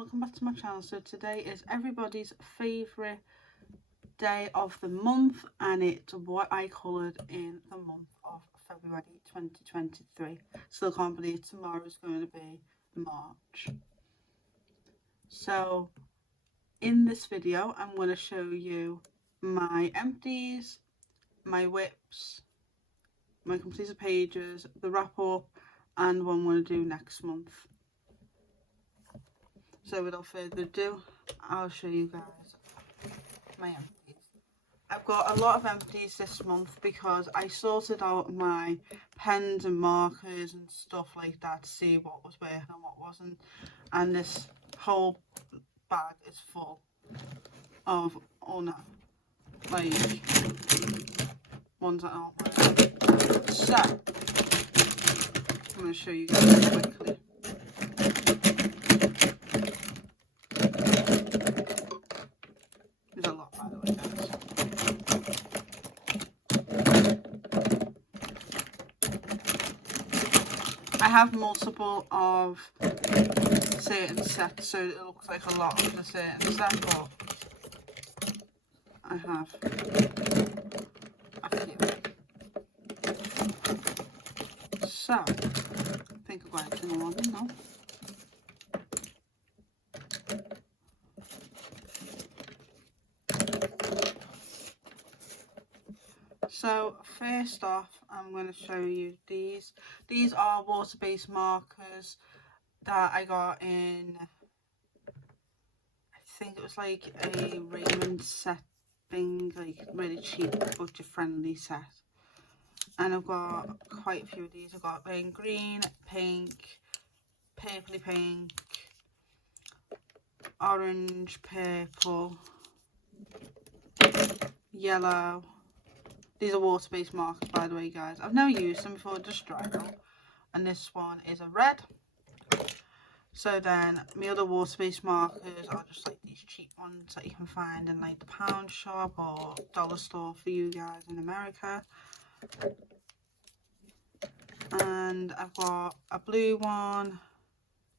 welcome back to my channel. So today is everybody's favourite day of the month, and it's what I coloured in the month of February 2023. Still can't believe tomorrow is going to be March. So in this video I'm going to show you my empties, my whips, my completed pages, the wrap up, and what I'm going to do next month. So without further ado, I'll show you guys my empties. I've got a lot of empties this month because I sorted out my pens and markers and stuff like that to see what was working and what wasn't. And this whole bag is full of, oh no, like ones that aren't working. So, I'm going to show you guys quickly. There's a lot, by the way, guys. I have multiple of certain sets, so it looks like a lot of the certain set, but I have a few. So, I think I've got everything I want now. So first off, I'm going to show you these. These are water-based markers that I got in, I think it was like a Raymond set thing, like really cheap, budget-friendly set. And I've got quite a few of these. I've got green, pink, purpley pink, orange, purple, yellow. These are water-based markers, by the way, guys. I've never used them before, just dried out. And this one is a red. So then, my other water-based markers are just like these cheap ones that you can find in like the pound shop or dollar store for you guys in America. And I've got a blue one,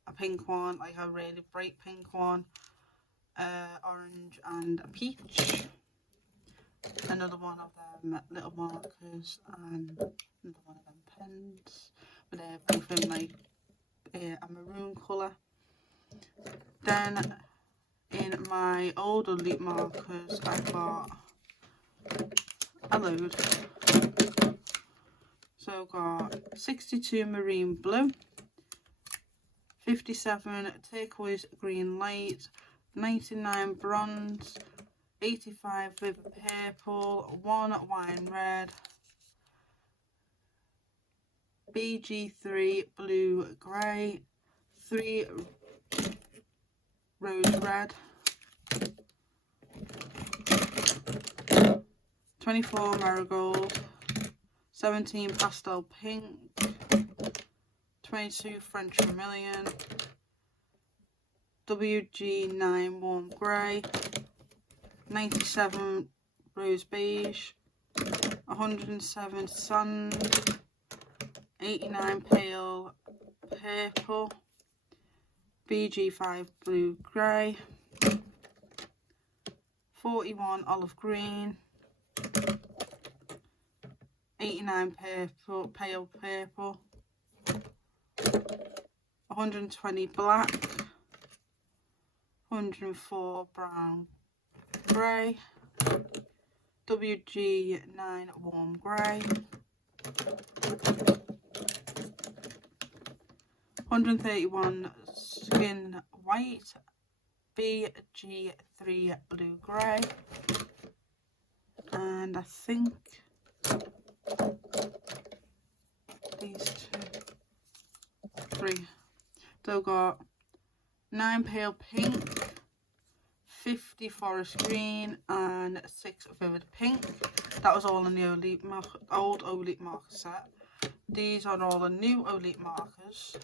a pink one, like a really bright pink one, orange and a peach. Another one of them little markers and another one of them pens, but they're both in like a maroon colour. Then in my old elite markers I've got a load. So I've got 62 marine blue, 57 turquoise green light, 99 bronze, 85 vivid purple, 1 wine red, BG3 blue grey, 3 rose red, 24 marigold, 17 pastel pink, 22 French vermilion, WG9 warm grey, 97 rose beige, 107 sand, 89 pale purple, BG5 blue grey, 41 olive green, 89 purple pale purple, 120 black, 104 brown grey, WG9 warm grey, 131 skin white, BG3 blue grey, and I think these 3. So I've got 9 pale pink, 50 forest green and 6 vivid pink. That was all in the old elite marker set. These are all the new elite markers.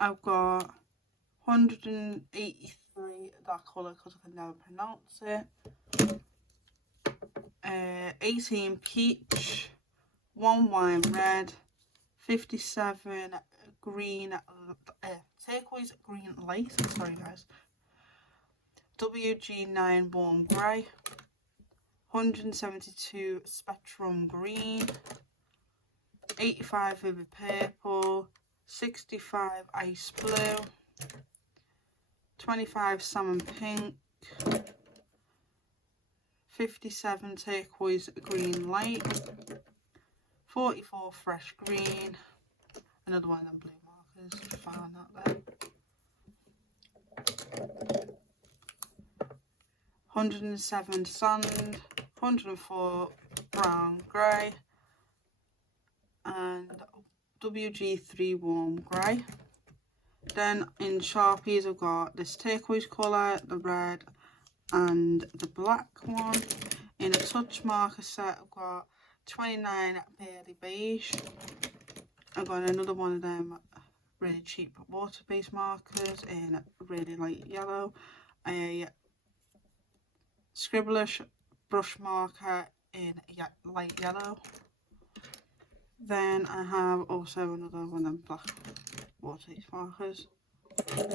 I've got 183 that colour because I can never pronounce it. 18 peach, 1 wine red, 57 green, turquoise green light. Sorry guys. WG9 warm grey, 172 spectrum green, 85 vivid purple, 65 ice blue, 25 salmon pink, 57 turquoise green light, 44 fresh green, another one of them blue markers, found that there. 107 sand, 104 brown grey, and WG3 warm grey. Then in Sharpies I've got this turquoise colour, the red and the black one. In a touch marker set I've got 29 Birdie Beige. I've got another one of them really cheap water-based markers in really light yellow, a Scribblish brush marker in light yellow. Then I have also another one of them black water-based markers.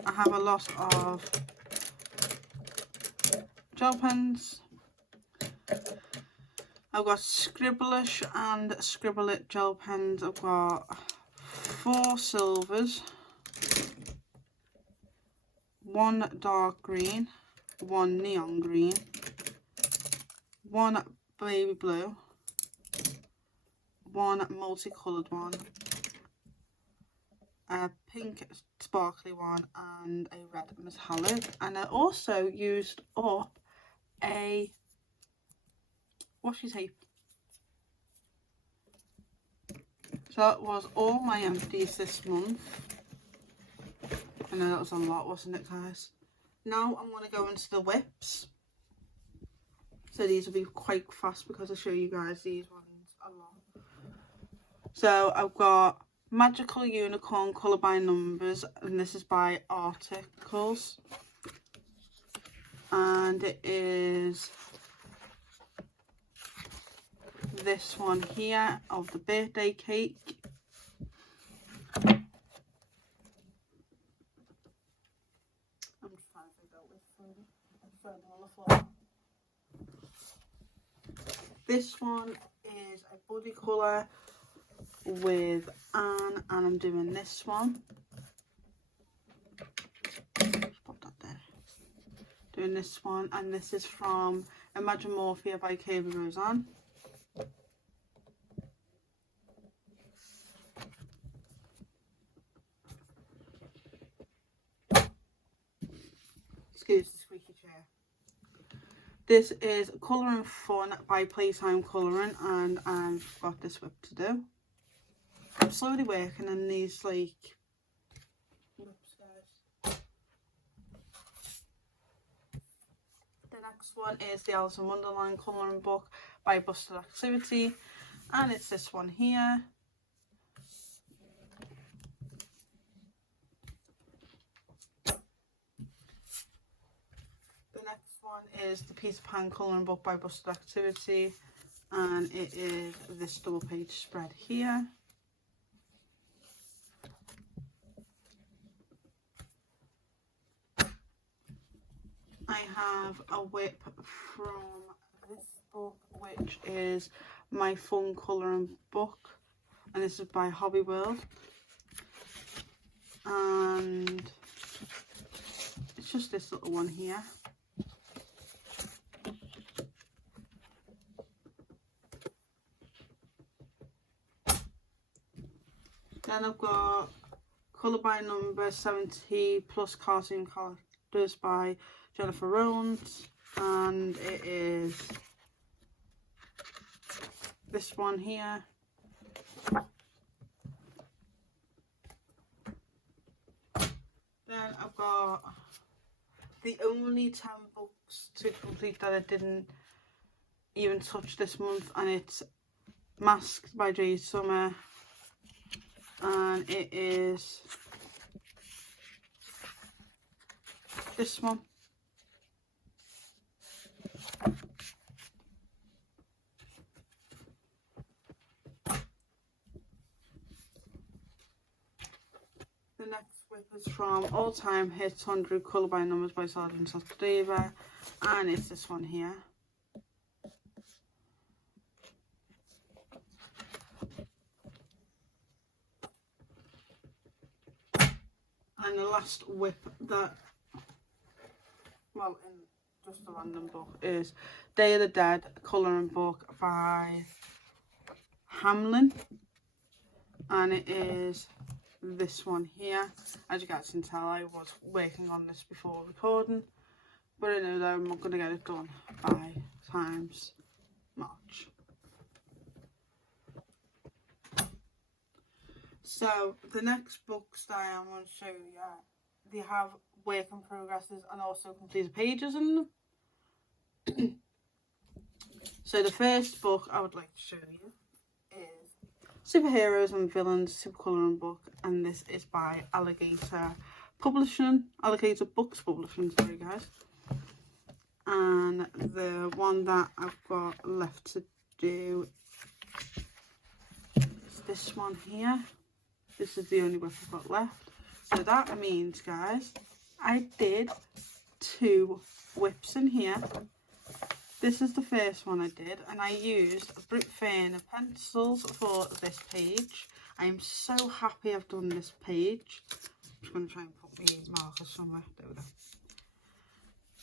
I have a lot of gel pens. I've got Scribblish and Scribble It gel pens. I've got 4 silvers, 1 dark green, 1 neon green, 1 baby blue, 1 multicoloured one, a pink sparkly one and a red metallic. And I also used up a washi tape. So that was all my empties this month. I know that was a lot, wasn't it guys? Now I'm going to go into the whips. So these will be quite fast because I show you guys these ones a lot. So I've got Magical Unicorn Colour by Numbers, and this is by Articles. And it is this one here of the birthday cake. I'm just trying to figure out which one on the floor. This one is a body colour with Anne, and I'm doing this one. Just pop that there. Doing this one, and this is from Imagine Morphia by Kirby Roseanne. Excuse the squeaky chair. This is Colouring Fun by Playtime Colouring, and I've got this whip to do. I'm slowly working on these like whips, guys. The next one is the Alice in Wonderland colouring book by Busted Activity, and it's this one here. The next one is the Peter Pan colouring book by Busted Activity, and it is this double page spread here. I have a whip from this book, which is My Fun Colouring Book, and this is by Hobby World, and it's just this little one here. Then I've got Colour by Number 70 plus cartoon characters by Jennifer Rollins, and it is this one here. Then I've got the only 10 books to complete that I didn't even touch this month, and it's Masked by Jade Summer, and it is this one. next whip is from All Time Hits 100 Colour by Numbers by Sergeant Saskadeva, and it's this one here. And the last whip that, well, in just a random book, is Day of the Dead colouring book by Hamlin, and it is this one here. As you guys can tell, I was working on this before recording, but I know that I'm not going to get it done by times March. So the next books that I am going to show you, they have work in progresses and also completed pages in them. So the first book I would like to show you is Superheroes and Villains Super Colouring Book, and this is by Alligator Books Publishing, sorry guys. And the one that I've got left to do is this one here. This is the only book I've got left. So that means, guys, I did 2 whips in here. This is the first one I did, and I used Brit Fairner pencils for this page. I am so happy I've done this page. I'm just going to try and put my markers somewhere. There we go.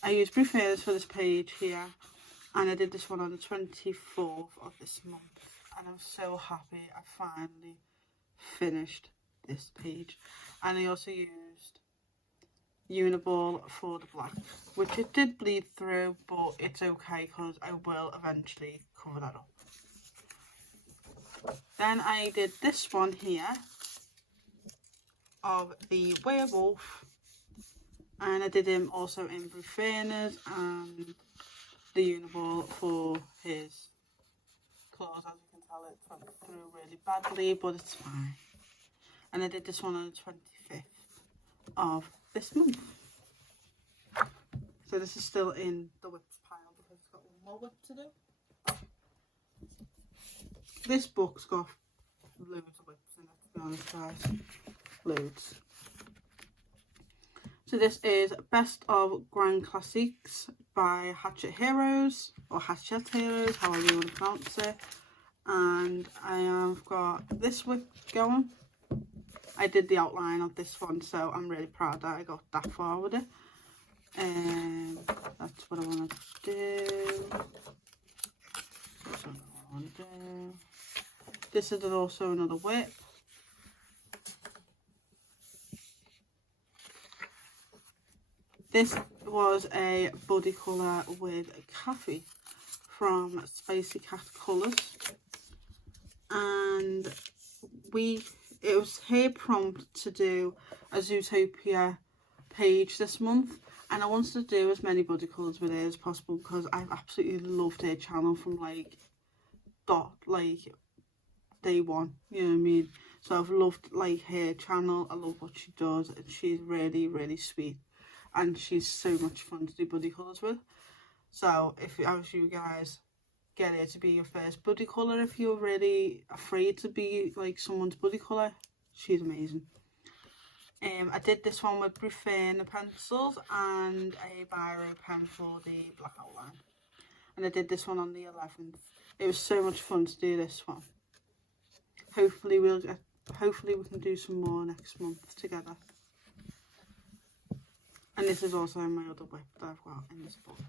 I used Brit Fairners for this page here, and I did this one on the 24th of this month. And I'm so happy I finally finished this page. And I also used Uniball for the black, which it did bleed through, but it's okay because I will eventually cover that up. Then I did this one here of the werewolf, and I did him also in Brit Fairners and the Uniball for his claws. As you can tell, it went through really badly, but it's fine. And I did this one on the 25th of this month. So this is still in the whips pile because it's got one more whip to do. This book's got loads of whips in it, to be honest guys. Loads. So this is Best of Grand Classics by Hatchet Heroes, or Hatchet Heroes, however you want to pronounce it. And I have got this whip going. I did the outline of this one, so I'm really proud that I got that far with it. That's what I want to do. That's what I want to do. This is also another whip. This was a body colour with Kathy from Spicy Cat Colours, and it was her prompt to do a Zootopia page this month, and I wanted to do as many body colours with her as possible because I've absolutely loved her channel from day one, you know what I mean? So I've loved her channel. I love what she does, and she's really, really sweet, and she's so much fun to do buddy colours with. So if I was you guys, get her to be your first buddy colour. If you're really afraid to be someone's buddy colour, she's amazing. I did this one with Brit Fairner pencils and a biro pen for the black outline, and I did this one on the 11th. It was so much fun to do this one. Hopefully we can do some more next month together. And this is also my other whip that I've got in this book.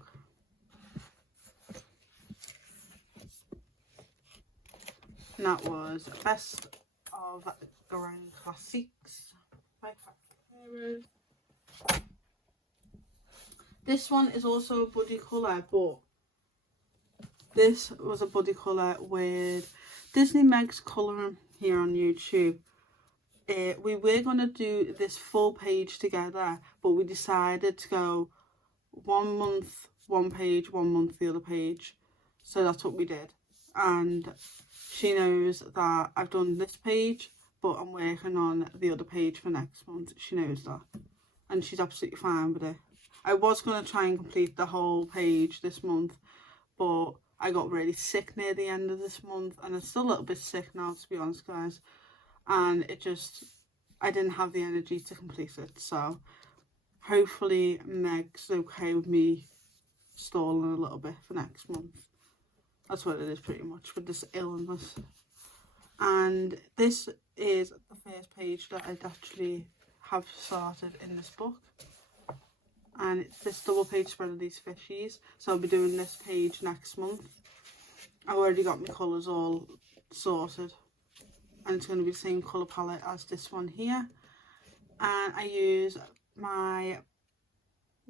And that was Best of Grand Classics by Hatchet Heroes. This one is also a buddy colour, but this was a buddy colour with Disney Meg's colouring here on YouTube. We were going to do this full page together, but we decided to go 1 month one page, 1 month the other page. So that's what we did. And she knows that I've done this page, but I'm working on the other page for next month. She knows that, and she's absolutely fine with it. I was going to try and complete the whole page this month, but I got really sick near the end of this month, and I'm still a little bit sick now, to be honest guys, and it just I didn't have the energy to complete it, so hopefully Meg's okay with me stalling a little bit for next month. That's what it is pretty much with this illness. And this is the first page that I'd actually have started in this book. And it's this double page spread of these fishies. So I'll be doing this page next month. I've already got my colours all sorted. And it's going to be the same colour palette as this one here. And I use my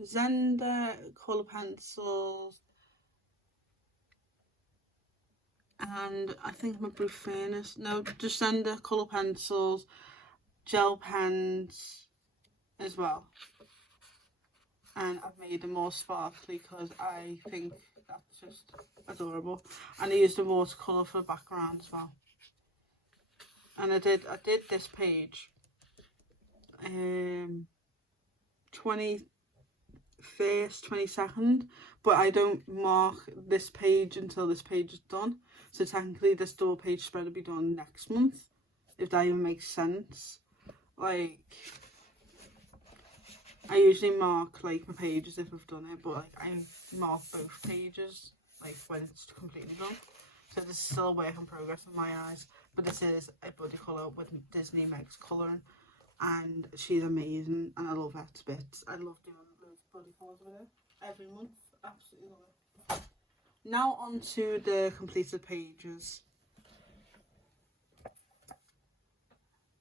Zender colour pencils. And I think my Blue Furnace. No, just Zender colour pencils. Gel pens as well. And I've made them more sparkly because I think that's just adorable. And I used a watercolour for the background as well. And I did this page 21st, 22nd, but I don't mark this page until this page is done. So technically this double page spread will be done next month, if that even makes sense. Like, I usually mark like my pages if I've done it, but like I mark both pages like when it's completely done. So this is still a work in progress in my eyes, but this is a buddy colour with Disney Meg's colouring, and she's amazing and I love her to bits. I love doing those buddy colours with her every month, absolutely love it. Now on to the completed pages.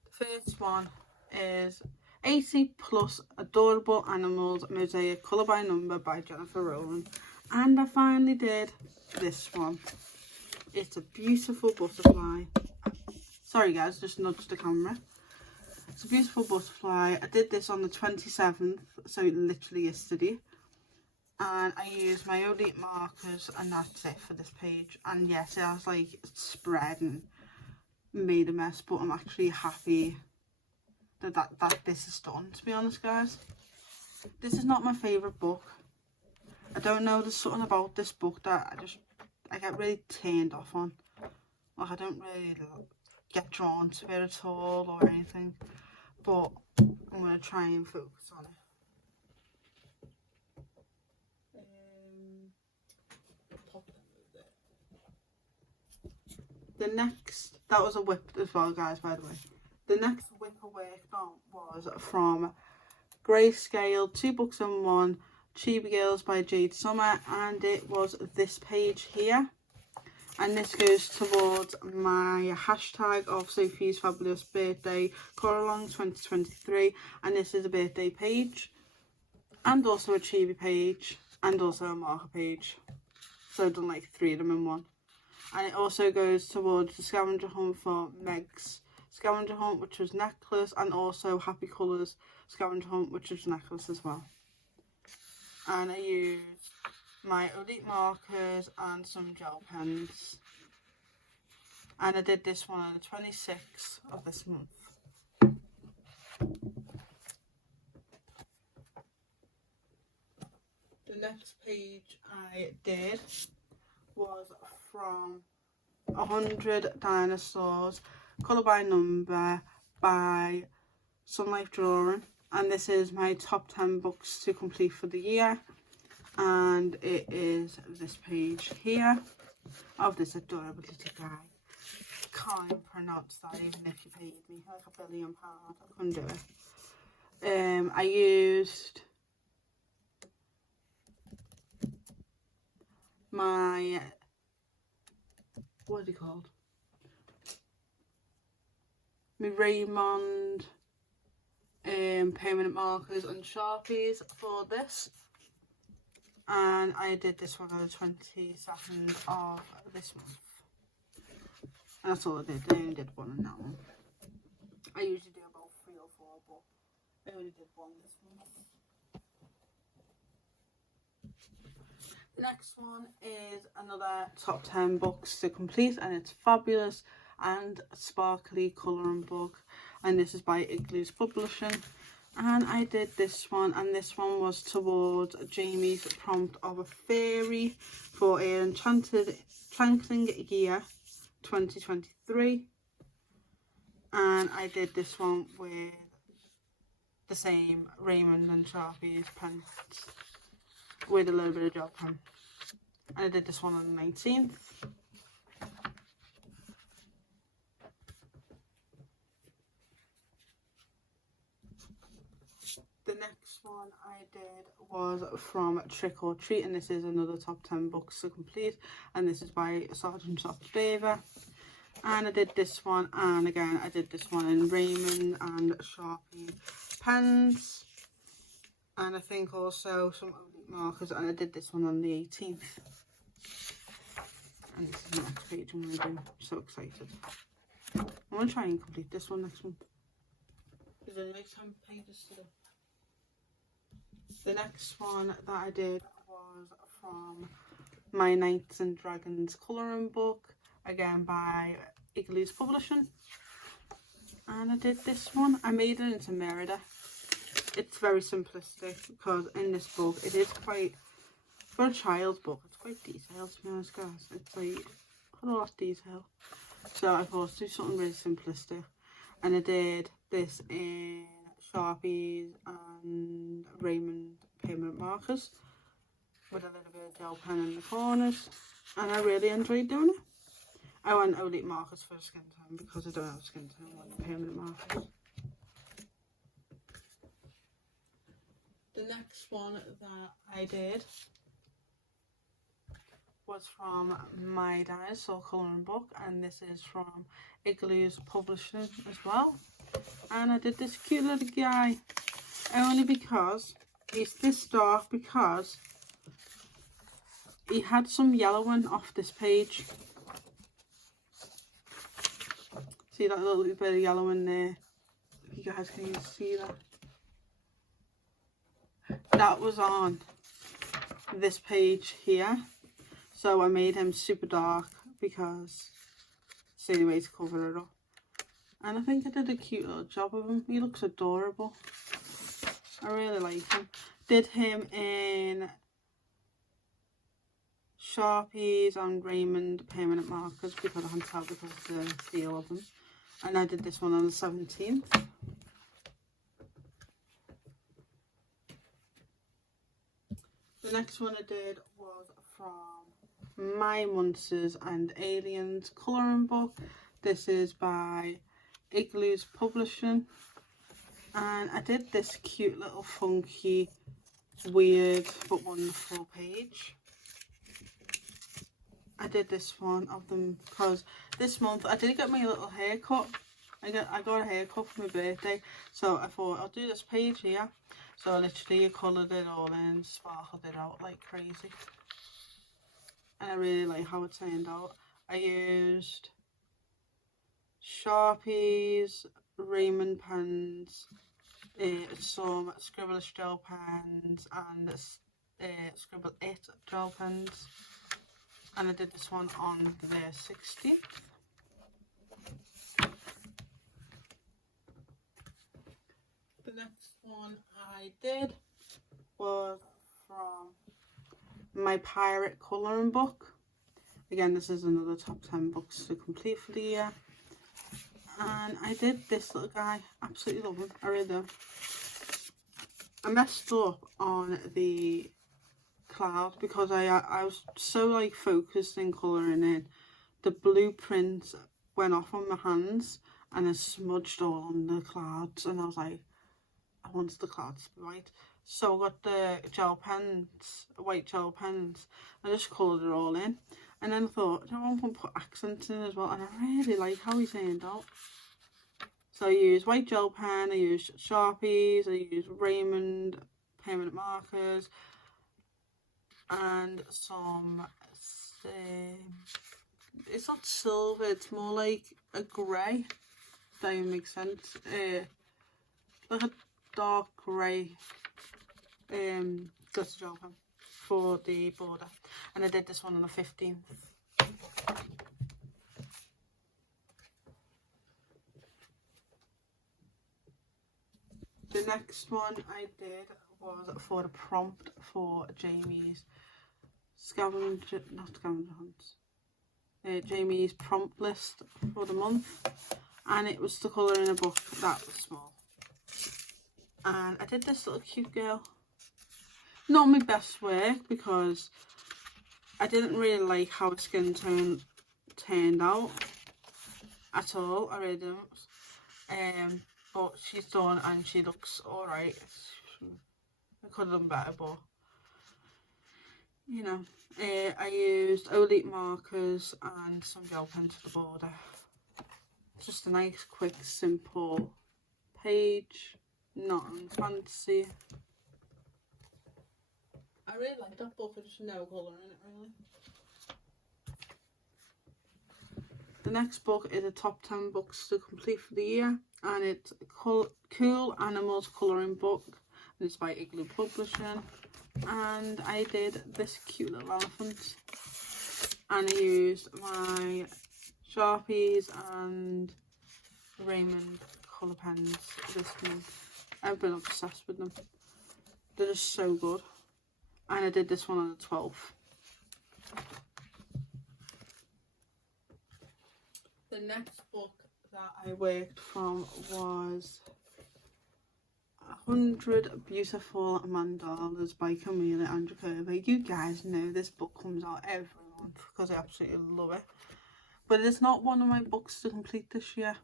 The first one is 80 plus adorable animals mosaic colour by number by Jennifer Rowland, and I finally did this one. It's a beautiful butterfly. Sorry guys, just nudged the camera. It's a beautiful butterfly. I did this on the 27th, so literally yesterday. And I used my Elite markers, and that's it for this page. And yes, it has like spread and made a mess, but I'm actually happy that this is done, to be honest guys. This is not my favourite book. I don't know, there's something about this book that I get really turned off on. Like, I don't really get drawn to it at all or anything, but I'm going to try and focus on it. The next, that was a whip as well guys, by the way. The next whip I worked on was from Grayscale, 2 books in one, Chibi Girls by Jade Summer, and it was this page here. And this goes towards my hashtag of Sophie's Fabulous Birthday Call Along 2023, and this is a birthday page, and also a chibi page, and also a marker page. So I've done like 3 of them in one. And it also goes towards the scavenger hunt for Meg's scavenger hunt, which was necklace, and also Happy Colours scavenger hunt, which was necklace as well. And I used my Elite markers and some gel pens. And I did this one on the 26th of this month. The next page I did was from 100 Dinosaurs, colour by number by Sun Life Drawing, and this is my top 10 books to complete for the year, and it is this page here of this adorable little guy. Can't even pronounce that even if you paid me like £1 billion. I couldn't do it. I used my, what is it called? My Raymond permanent markers and Sharpies for this. And I did this one on the 22nd of this month. And that's all I did. I only did one on that one. I usually do about 3 or 4, but I only did one this month. The next one is another top 10 books to complete, and it's fabulous and sparkly colouring book, and this is by Igloo's Publishing. And I did this one, and this one was towards Jamie's prompt of a fairy for an enchanting year 2023. And I did this one with the same Raymond and Sharpies pens with a little bit of gel pen. And I did this one on the 19th. The next one I did was from Trick or Treat, and this is another top 10 books to complete, and this is by Sergeant Soft Favor. And I did this one, and again I did this one in Raymond and Sharpie pens, and I think also some markers, and I did this one on the 18th. And this is the next page I'm going to do. I'm so excited. I'm going to try and complete this one next month. There's only like 10 pages to do. The next one that I did was from my Knights and Dragons colouring book, again by Igloo's Publishing. And I did this one. I made it into Merida. It's very simplistic because in this book it is quite, for a child's book, it's quite detailed, to be honest guys. It's like quite a lot of detail. So I thought to do something really simplistic. And I did this in Sharpies and Raymond payment markers with a little bit of gel pen in the corners, and I really enjoyed doing it. I went Elite markers for skin tone because I don't have skin tone like permanent markers. The next one that I did was from my Dinosaur colouring book, and this is from Igloo's Publishing as well. And I did this cute little guy only because it's this dark, because he had some yellowing off this page. See that little bit of yellow in there? If you guys can see that. That was on this page here. So I made him super dark because it's the only way to cover it up. And I think I did a cute little job of him. He looks adorable. I really like him. Did him in Sharpies and Raymond permanent markers because I can't tell because of the feel of them. And I did this one on the 17th. The next one I did was from my Monsters and Aliens colouring book. This is by Igloo's Publishing. And I did this cute little funky, weird but wonderful page. I did this one of them because this month I did get my little haircut. I got a haircut for my birthday, so I thought I'll do this page here. So I literally coloured it all in, sparkled it out like crazy. And I really like how it turned out. I used Sharpies, Raymond pens, some Scribblish gel pens, and Scribble It gel pens. And I did this one on the 16th. The next one I did was from my Pirate colouring book. Again, this is another top 10 books to complete for the year. And I did this little guy. Absolutely love him. I really do. I messed up on the cloud because I was so like focused in colouring in. The blueprint went off on my hands and it smudged all on the clouds, and I was like, I wanted the clouds to be white. So I got the gel pens, white gel pens, I just coloured it all in. And then I thought, I want to put accents in as well, and I really like how he turned out. So I used white gel pen, I used Sharpies, I used Raymond permanent markers, and some, it's not silver, it's more like a grey, if that even makes sense. Like a dark grey glitter gel pen for the border. And I did this one on the 15th. The next one I did was for the prompt for Jamie's scavenger, not scavenger hunts, Jamie's prompt list for the month. and it was the colour in a book that was small. And I did this little cute girl. Not my best work because I didn't really like how her skin tone turned out at all. I really didn't. But she's done and she looks alright. I could have done better, but you know. I used Elite markers and some gel pen to the border. Just a nice, quick, simple page. Nothing fancy. I really like that book, there's just no colour in it really. The next book is a top 10 books to complete for the year, and it's a Cool Animals colouring book, and it's by Igloo Publishing. And I did this cute little elephant, and I used my Sharpies and Raymond colour pens this month. I've been obsessed with them. They're just so good. And I did this one on the 12th. The next book that I worked from was 100 Beautiful Mandalas by Camila Andrakova. You guys know this book comes out every month because I absolutely love it. But it's not one of my books to complete this year.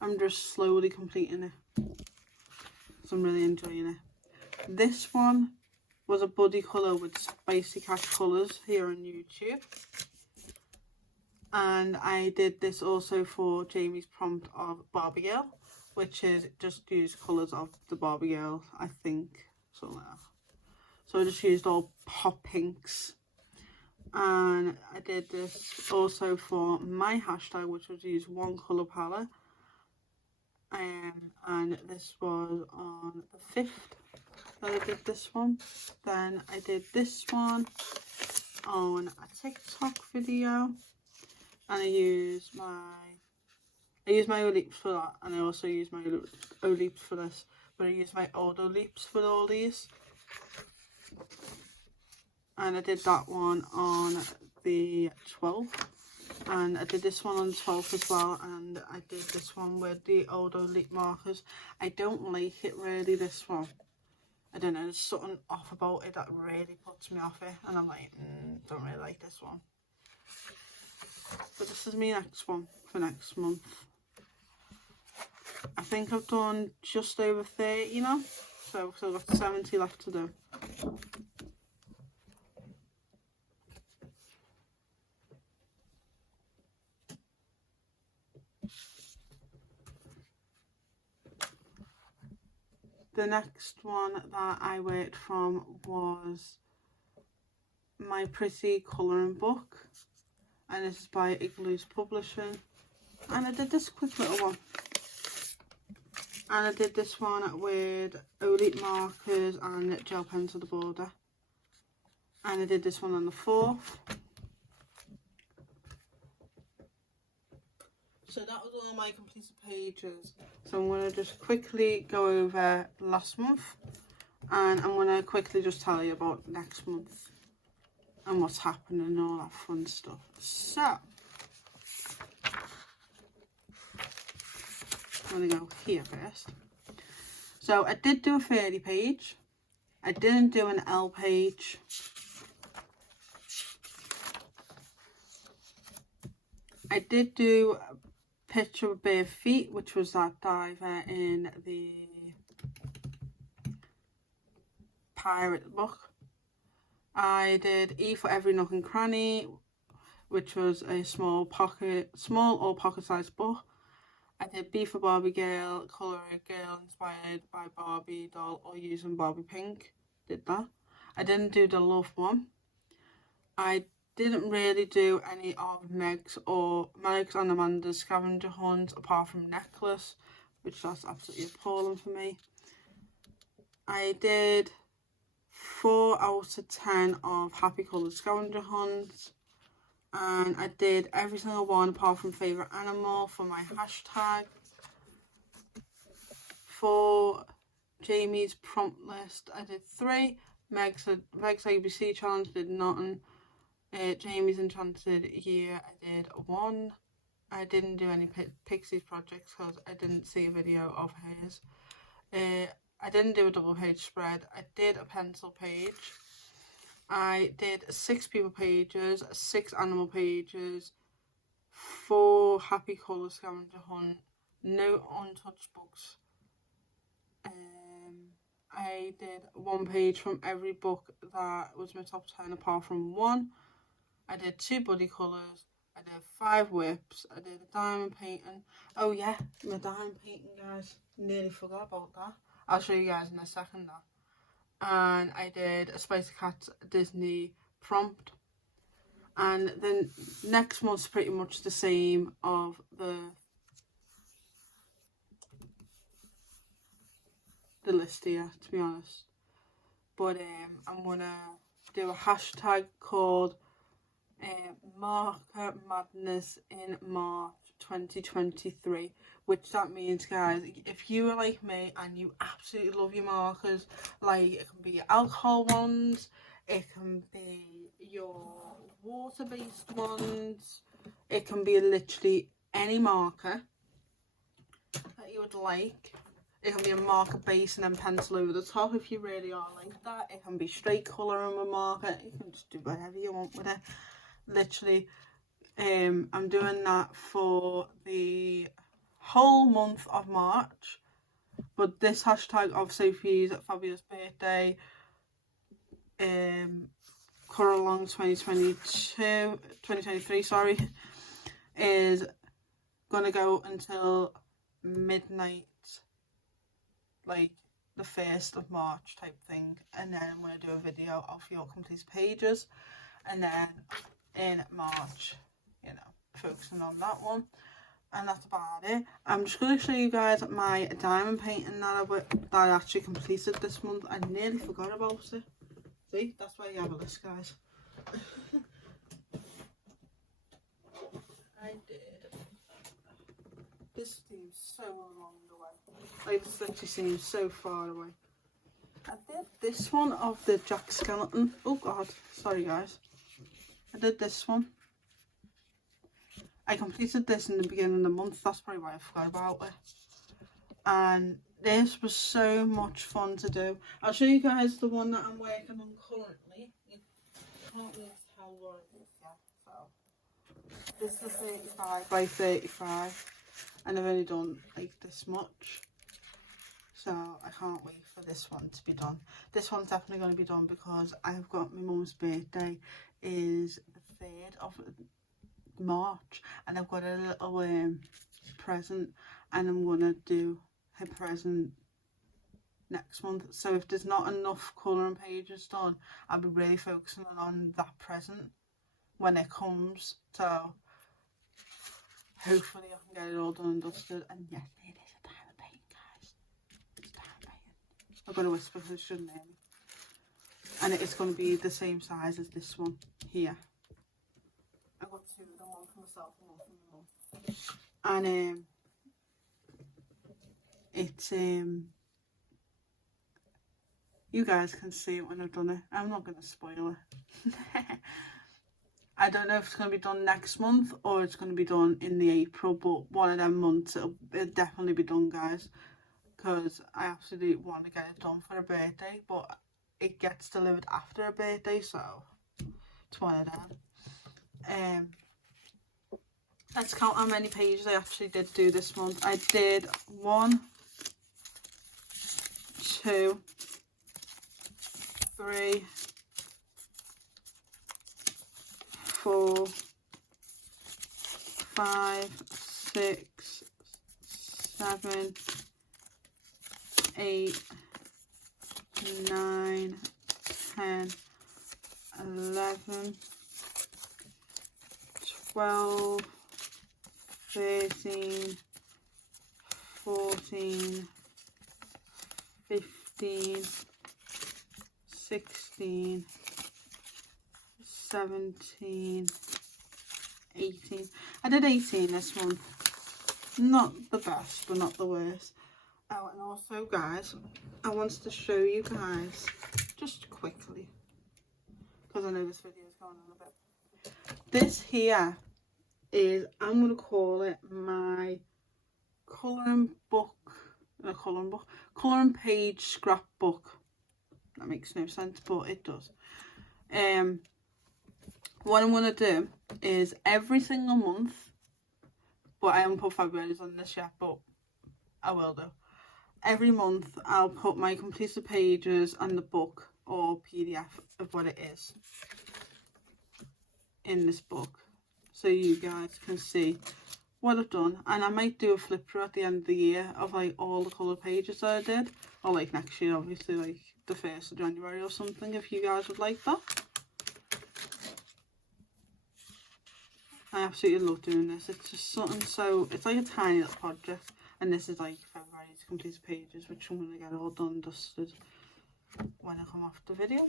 I'm just slowly completing it. So I'm really enjoying it. This one was a buddy colour with Spicy Cat Colours here on YouTube. And I did this also for Jamie's prompt of Barbie Girl, which is just use colours of the Barbie Girl, I think, something like that. So I just used all pop pinks. And I did this also for my hashtag, which was use one colour palette. And this was on the 5th that I did this one. Then I did this one on a TikTok video, and I used my Olips for that, and I also used my Olips for this, but I used my old Olips for all these. And I did that one on the 12th, and I did this one on the 12th as well, and I did this one with the old Olip markers. I don't like it really, this one. I don't know, there's something off about it that really puts me off it, and I'm like, don't really like this one. But this is my next one for next month. I think I've done just over 30 now, so I've still got 70 left to do. The next one that I worked from was My Pretty Colouring Book, and this is by Igloo's Publishing. And I did this quick little one. And I did this one with Olip markers and gel pen to the border. And I did this one on the 4th. So that was all my completed pages. So I'm going to just quickly go over last month, and I'm going to quickly just tell you about next month and what's happening and all that fun stuff. So I'm going to go here first. So I did do a 30 page. I didn't do an L page. I did do a picture of bare feet, which was that diver in the pirate book. I did E for Every Nook and Cranny, which was a small or pocket-sized book. I did B for Barbie Girl, colour a girl inspired by Barbie doll or using Barbie pink. Did that. I didn't do the love one. I didn't really do any of Meg's and Amanda's scavenger hunt apart from necklace, which that's absolutely appalling for me. I did 4 out of 10 of Happy Coloured scavenger hunts, and I did every single one apart from favourite animal for my hashtag. For Jamie's prompt list, I did 3. Meg's ABC challenge, did nothing. Jamie's Enchanted Year, I did 1. I didn't do any Pixies projects because I didn't see a video of hers. I didn't do a double page spread. I did a pencil page. I did 6 people pages, 6 animal pages, 4 happy colour scavenger hunt, no untouched books. I did 1 page from every book that was my top 10 apart from 1. I did 2 buddy colours. I did 5 whips. I did a diamond painting. Oh yeah, my diamond painting, guys. Nearly forgot about that. I'll show you guys in a second now. And I did a Spicy Cats Disney prompt. And then next month's pretty much the same of the list here, to be honest. But I'm gonna do a hashtag called Marker Madness in March 2023, which that means, guys, if you are like me and you absolutely love your markers, like it can be your alcohol ones, it can be your water-based ones, it can be literally any marker that you would like. It can be a marker base and then pencil over the top if you really are like that. It can be straight colouring with marker. You can just do whatever you want with it. Literally, I'm doing that for the whole month of March. But this hashtag of Sophie's fabulous birthday, Colour Along 2023, sorry, is gonna go until midnight, like the 1st of March type thing, and then I'm going to do a video of your complete pages, and then in March, you know, focusing on that one, and that's about it. I'm just going to show you guys my diamond painting that I actually completed this month. I nearly forgot about it. See, that's why you have a list, guys. I did. This seems so long away. Like, this literally seems so far away. I did this one of the Jack Skeleton. Oh god, sorry guys. I did this one. I completed this in the beginning of the month. That's probably why I forgot about it. And this was so much fun to do. I'll show you guys the one that I'm working on currently. You can't really tell what it is yet. So this is the 35 by 35. And I've only done like this much, so I can't wait for this one to be done. This one's definitely going to be done because I've got my mum's birthday is the 3rd of March, and I've got a little present, and I'm going to do her present next month. So if there's not enough colouring pages done, I'll be really focusing on that present when it comes. So hopefully I can get it all done and dusted. And yes, it is a diamond paint, guys. It's diamond paint. I'm going to whisper because I shouldn't hear me. And it's going to be the same size as this one here. I've got 2 of them, one for myself and one for my mum. And it's you guys can see it when I've done it. I'm not going to spoil it. I don't know if it's going to be done next month or it's going to be done in the April, but one of them months it'll definitely be done, guys, because I absolutely want to get it done for a birthday, but it gets delivered after a birthday, so it's one of them. Let's count how many pages I actually did do this month. I did 1, 2, 3, 4, 5, 6, 7, 8, 9, 10, 11, 12, 13, 14, 15, 16, 17, 18. I did 18 this month. Not the best, but not the worst. Oh, and also, guys, I wanted to show you guys just quickly, because I know this video is going on a bit. This here is I'm going to call it my colouring page scrapbook. That makes no sense, but it does. What I'm going to do is every single month, but I haven't put February's on this yet, but I will do. Every month I'll put my completed pages and the book or PDF of what it is in this book, so you guys can see what I've done. And I might do a flip through at the end of the year of like all the coloured pages that I did, or like next year, obviously, like the 1st of January or something, if you guys would like that. I absolutely love doing this. It's just something so, it's like a tiny little project, and this is like February's completed pages, which I'm going to get all done and dusted when I come off the video.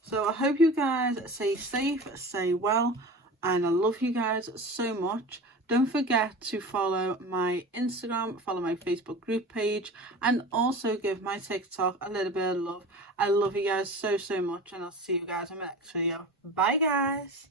So I hope you guys stay safe, stay well, and I love you guys so much. Don't forget to follow my Instagram, follow my Facebook group page, and also give my TikTok a little bit of love. I love you guys so much, and I'll see you guys in my next video. Bye guys!